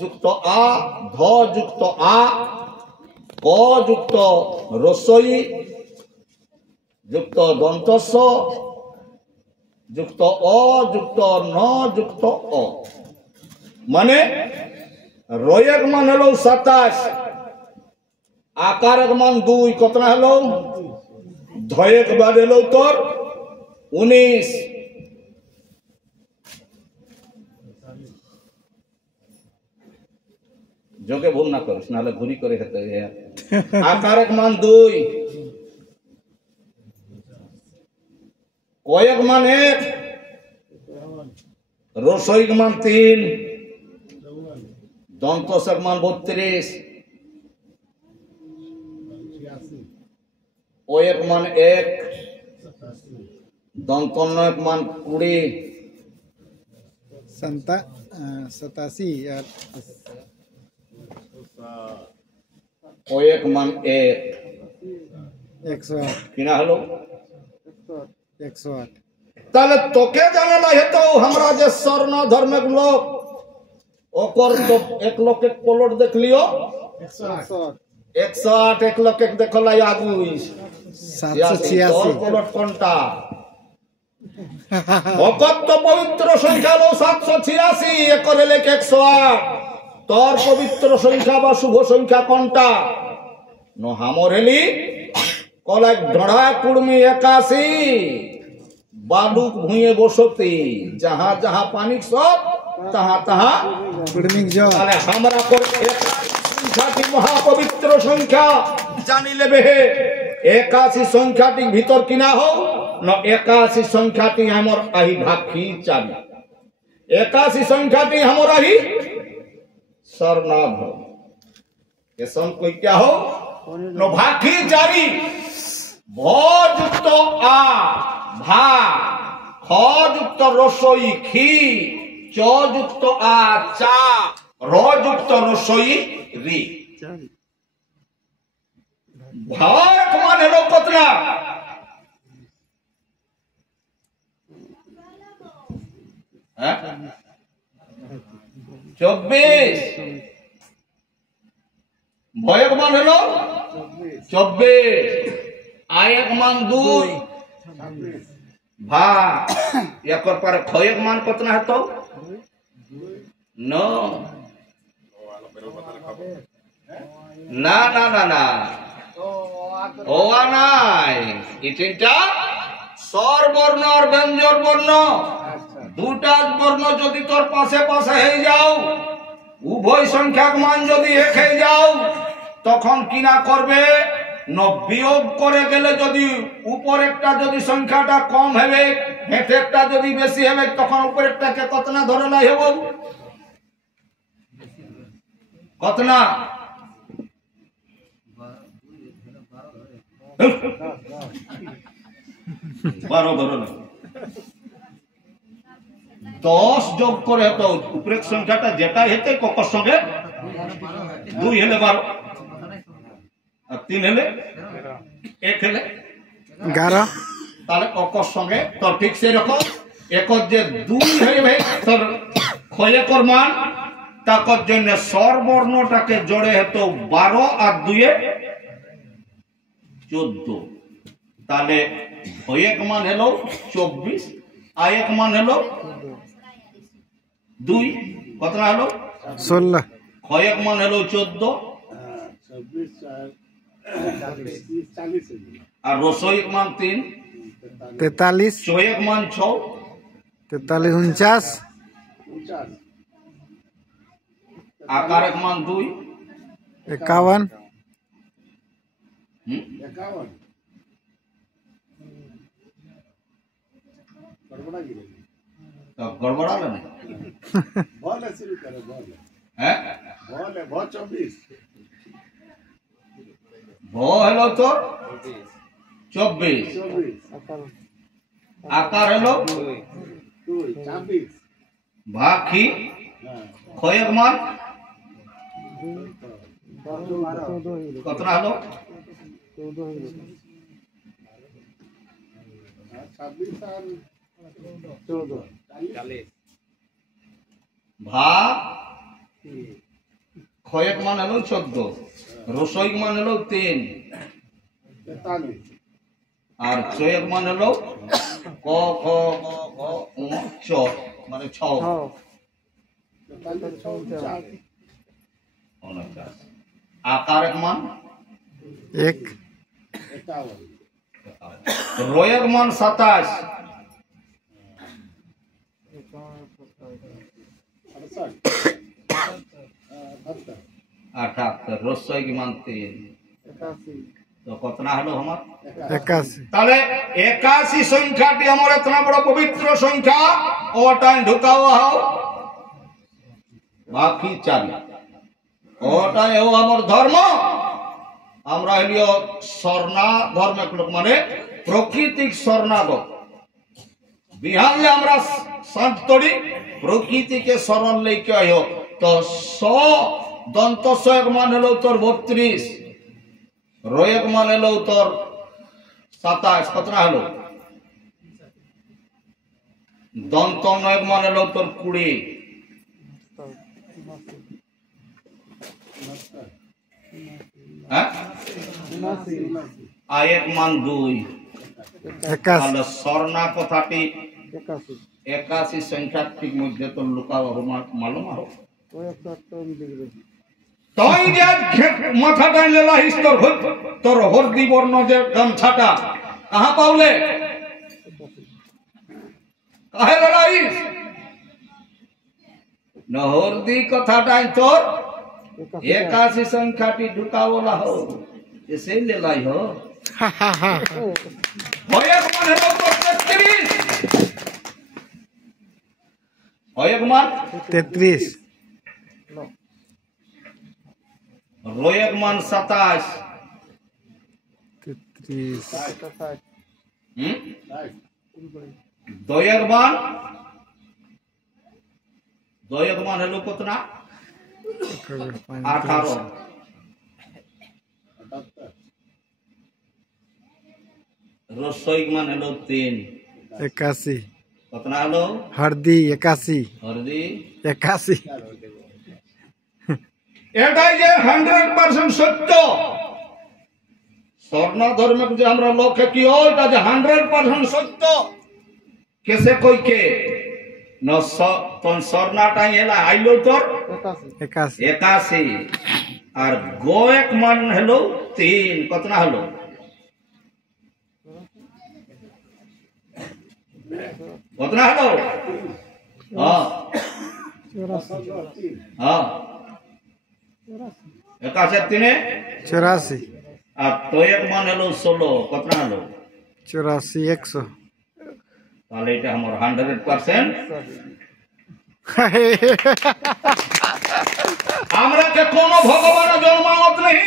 যুক্ত আ, ধ যুক্ত আ, ক যুক্ত রসই যুক্ত দন্তস্ব যুক্ত অ যুক্ত ন যুক্ত অ, মানে রয়ের মান হলো 27, আকারের মান 2, কত না হলো? ধয়েক বাদ হলো তোর 19। যোগে ভুল না করিস, নাহলে ঘুরি করে খেতে হবে। আকারের মান 2, কয়েক মান 1, রসইক মান 3, দন্তসক মান 32, ওয়েক মান 1, দন্তনয়ক মান 20, 87 আর ওয়েক মান 1, 108 কিনা হলো? 108। তাহলে তোকে জানে না হেতো আমরা যে স্বর্ণ ধর্মের লোক ওকর তো এক লোকে কলট দেখলিও 108, এক লোকে দেখলাই আগুই 786। কলট কোনটা? ভকত তো পবিত্র সংখ্যা হলো 786, একর হলে 108। তোর পবিত্র সংখ্যা বা শুভ সংখ্যা কোনটা? ন হামর হেলি কলাই ঢড়া কুড়মি 81, বালুক ভুঁয়ে বসতি, যাহা যাহা পানি সব তাহা তাহা কুড়মিক জল। তাহলে আমরা সংখ্যাটি মহাপবিত্র সংখ্যা জানি লেবে। 81 সংখ্যাটি ভিতর কিনা হোক না, 81 সংখ্যাটি আমার আহি ভাক্ষী চাবি, 81 সংখ্যাটি আমার আহি স্বর্ণাভ এসম কইটা হোক না ভাক্ষী চাবি। ভ যুক্ত আ ভা, খ যুক্ত রসই খি, চ যুক্ত আ চা, র যুক্ত রসই রি। ভাগ মান হলো কতটা? হ্যাঁ 24। ভয়ের মান হলো 24, আয়েক মান 2, ভা একর পরে ক্ষয়েক মান কত না হতো? 9। না না না না, ও নাই, এটা স্বর বর্ণ আর ব্যঞ্জন বর্ণ, দুটা বর্ণ যদি তোর পাশে পাশে হয়ে যাও, উভয় সংখ্যাক মান যদি এক হয়ে যাও, তখন কিনা করবে? বিয়োগ করে গেলে যদি উপর একটা যদি সংখ্যাটা কম হবে, হেঁটে একটা যদি বেশি হবে, তখন উপর একটাকে কত না ধরে লাই হব? কত না? 12 ধরে না, 10 যোগ করে তো উপরের সংখ্যাটা যেটা হেতে ককর সঙ্গে 2 হলে 12, আর 3 হলে 1 হলে 11। তাহলে ককর সঙ্গে তো ঠিক সেরকম একর যে 2 হয়ে তোর ক্ষয়কর মান, তাকর জন্য স্বরবর্ণটাকে জোড়ে হতো 12 আর 2 এ 14। তাহলে ভয়েক মান হলো 24, আয়েক মান হলো 2, কত না হলো? 16। ক্ষয়েক মান হলো 14, আর রসইক মান 3, 43। চয়েক মান 6, 43 49। আকারেক মান 2, 51। গড়বড়া না হ্যাঁ, ভ হলো তোর 24, আকার হলো ভাখি, ক্ষয়েক মান কত না হলো? 14। ভা ক্ষয়ক মান হলো 14, রসইক মান হলো 3, আর চয়ক মান হলো ক খ গ ঘ ঙ চ মানে 6, 49। আকারক মান 1 রয়ক মান 27, 78, রসইক মান 3, তো কত না হলো আমার 81 তাহলে 81 সংখ্যাটি আমার এত বড় পবিত্র সংখ্যা ওটাই ঢুকাও হাও বাকি 4 ওটাই ও আমার ধর্ম। আমরা হইলিও স্বর্ণা ধর্মের লোক মানে প্রকৃতিক স্বর্ণাগত বিহারলে আমরা শান্তরি প্রকৃতিকে স্মরণ লেকে আয়ো তো স দন্ত সয়ক মান হলো তোর 32, রয়ক মান হলো তোর 27, কত না হলো দন্ত নয়ক মান হলো তোর 20, হ্যাঁ আয়েক মান 2, 81 তাহলে স্বর্ণা কথাটি 81 সংখ্যাটির মধ্যে তোর লুকাও মালুম আরো তাই যে মাথাটা লেলাহিস তোর হরদি বর্ণ যে গামছাটা কাহা পাওলে কাহে লেলাহিস না হরদি কথাটাই তোর 81 সংখ্যাটি ঢুকাওলা হো এসে লেলাই হো হয়ক মান হলো তোর 33, হয়ক মান 33 রয়ক মান 27, 33 দয়ক মান হলো কত না 18, রসইক মান হলো 3, 81 কত না হলো हरदी 81 হরদি 81 এটাই যে 100% সত্য স্বর্ণ ধর্মের যে আমরা লোকে কি ওইটা যে 100% সত্য কেসে কইকে ন তন স্বর্ণাটাই এলা আইলো তোর 81, আর গোয়েক মান হলো 3, কত না হলো কত না হলো হ্যাঁ 81 3 84 আর তয়ক মান হলো 16, কত না হলো 84 100 তাহলে এটা আমার 100% আমরা কে কোন ভগবান জন্মাওত নেই,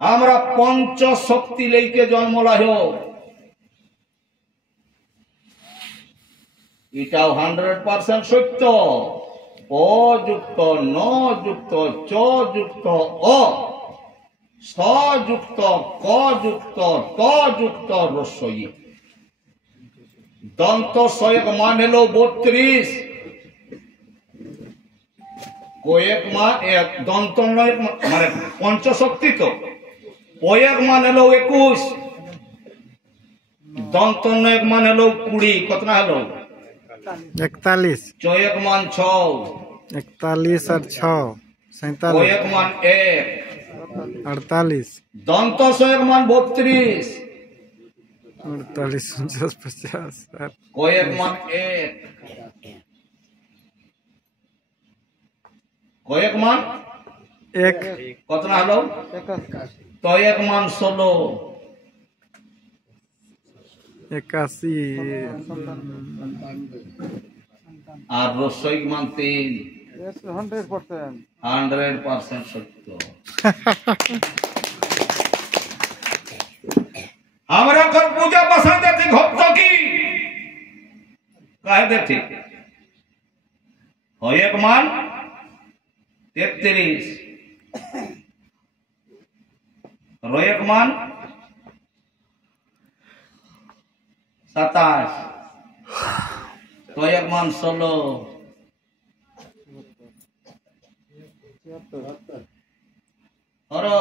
আমরা পঞ্চ শক্তি লইকে জন্ম লাইও এটাও 100% সত্য। অ যুক্ত ন যুক্ত চ যুক্ত অ স যুক্ত ক যুক্ত ত যুক্ত রস্বই দন্ত সয়ক মান হলো 32, কোয়েক মান দন্ত নয় মানে পঞ্চশক্তি তো পয়েক মান হলো 21, দন্ত নয়ক মান হলো 20, কত না হলো 41 চয়ক মান 6, 41 और 6 47 কোয়েক মান 1, 48 দন্ত সয়ক মান 32, 48 49 50 কোয়েক মান 1, কোয়েক মান 1 কত না হলো তয়েক মান 16, 81 আর রসইক মান 3, 100% 100% সত্য। আমরা কর পূজা পাশা দেতে ভক্ত কি কাহে দেতে হয়েক মান 33, রয়েক মান 27, তয়েক মান 16, ধরো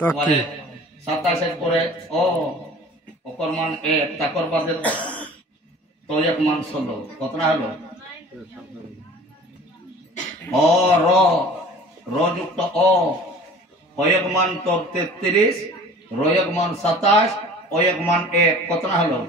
তো কি 27 করে ও অপর মান 1 তারপর বাদে তো এক মান 16 কত না হলো অ র র যুক্ত অ অয়ক মান তোর 33 রয়ক মান 27 অয়ক মান 1 কত না হলো